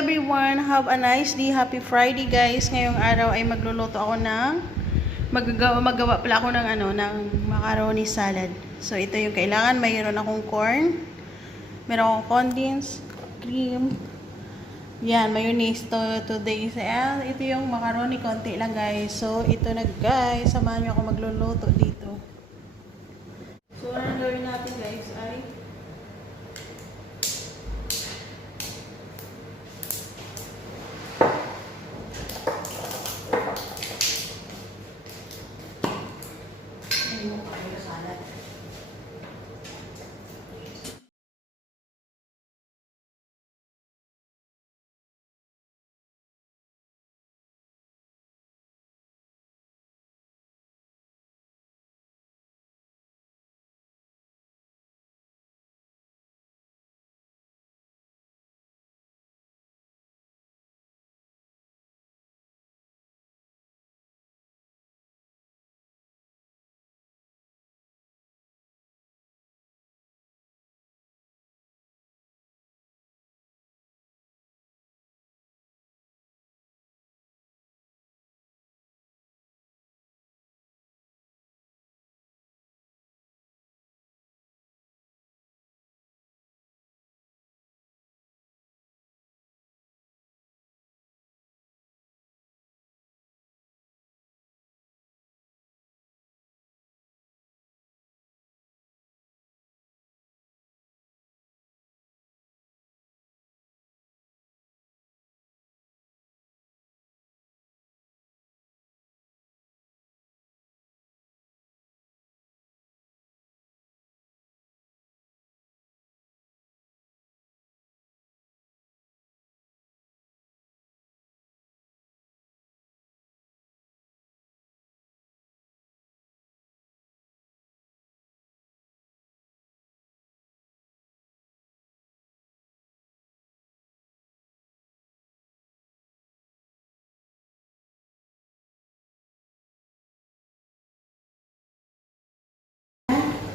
everyone! Have a nice day. Happy Friday guys. Ngayong araw ay magluluto ako ng magawa pala ako ng ng macaroni salad. So ito yung kailangan. Mayroon akong corn, meron akong condensed cream. Yan, mayonnaise today. Ito yung macaroni, konti lang guys. So ito na guys, samahan niyo ako magluluto dito. So ano gawin natin guys ay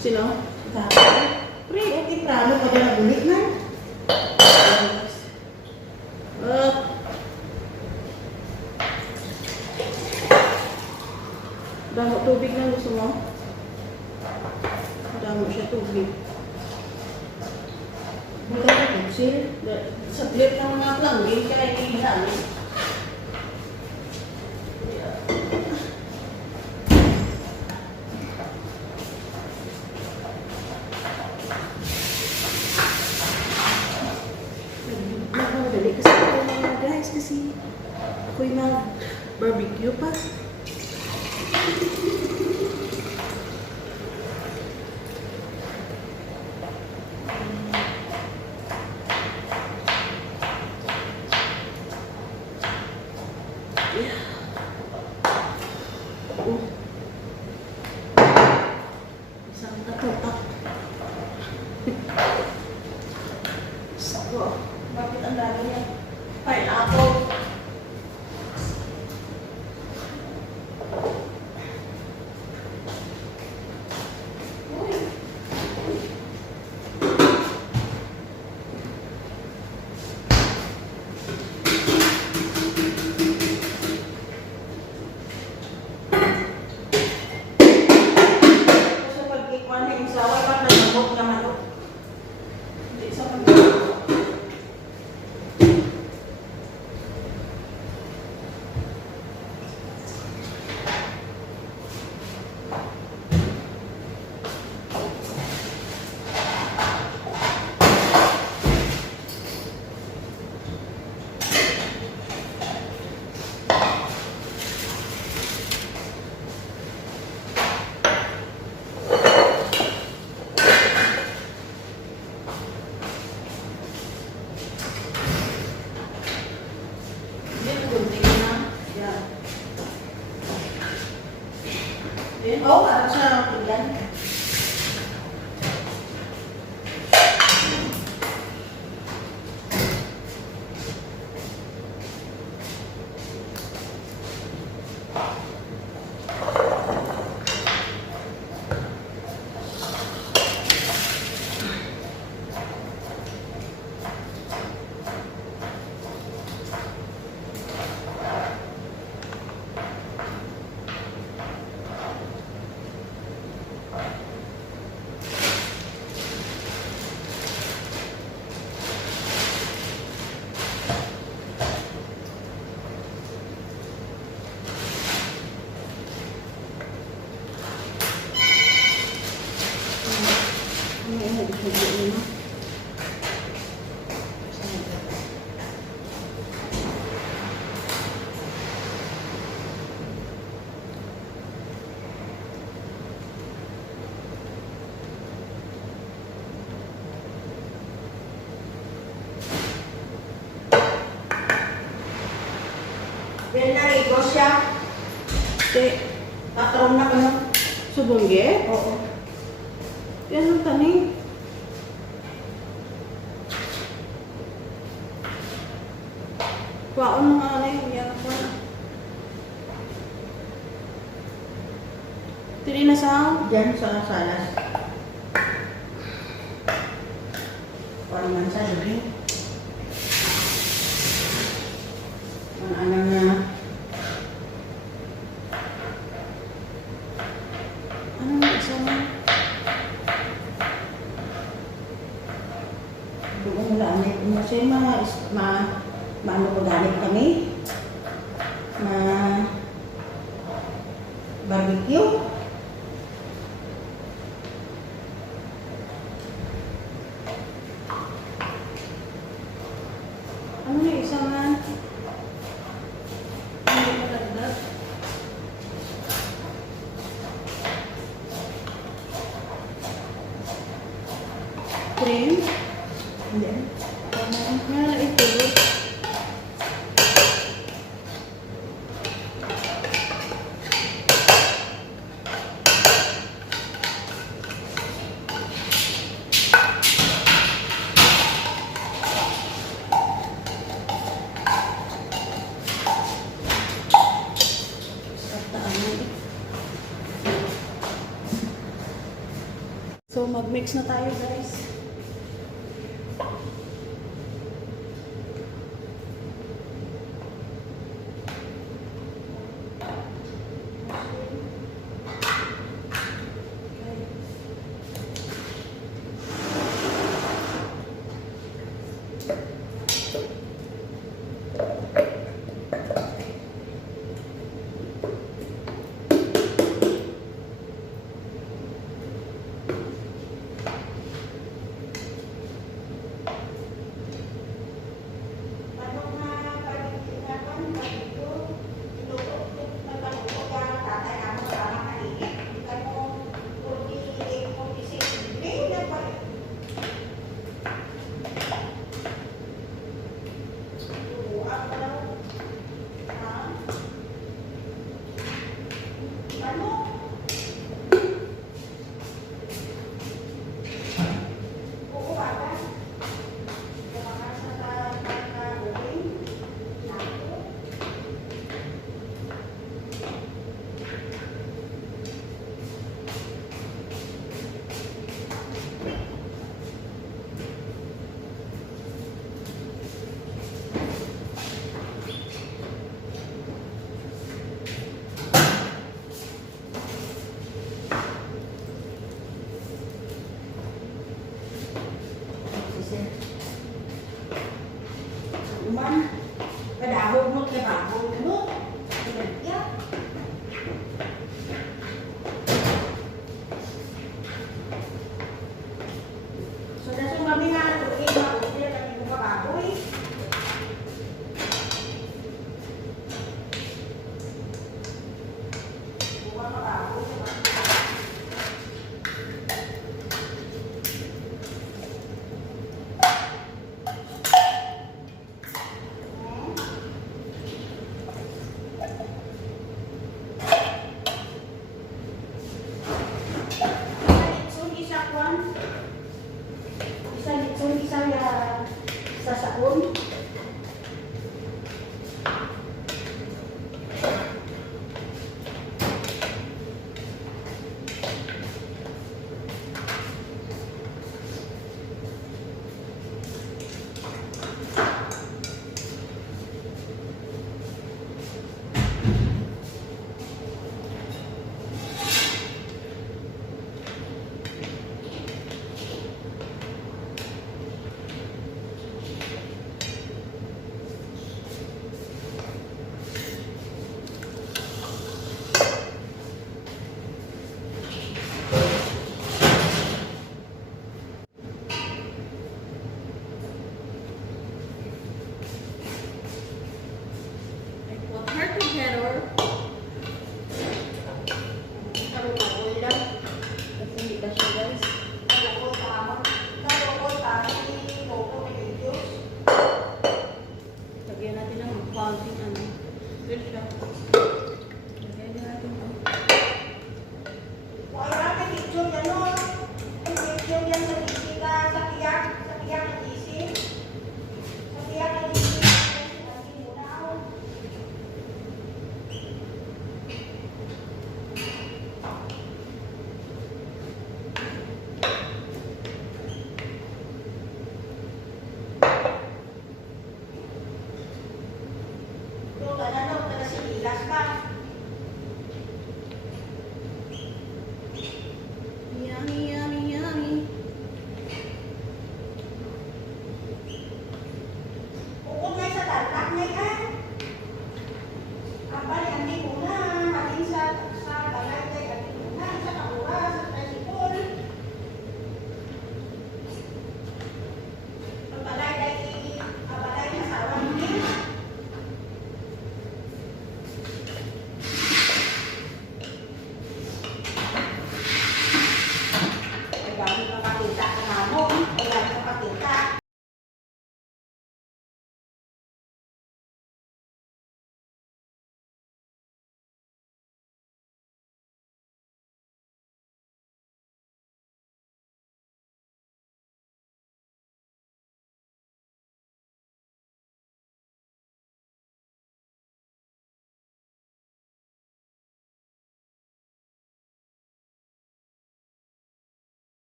sino? Pre, iti prano pa na bulit man. Damo tubig na gusto mo? Damo siya tubig. Buta ka tubig. Saglit ng mga planggin kaya ilan. Kasi ako'y mag-barbecue pa. Isang katutak. Sako. Bakit ang dami niya? Pineapple. Sa pag-ikuan na yung sawa, parang nagmamot na manok. Hindi sa pag-ikuan. Oh, para sa pinggan. Then narigo siya. Patron na ko na. Subongge? Oo. Yan ang taning. Kwaon ng ano yung yan ko. Tiri na sa Diyan sa salas. Parang man sa lagi. Ano na. ano na isa na? Doon wala na. Kasi maano ko galit kami. Barbecue. Ano na isa man? Hindi ko lagdag. Cream? Hindi. Nga ito. So mag-mix na tayo, guys. Uman, kadahog mo trabaho. Ano? Kaya. So, dasong kami nga ito. Mabuti ang kami kong kababoy. Buwa kababoy. Isa saon.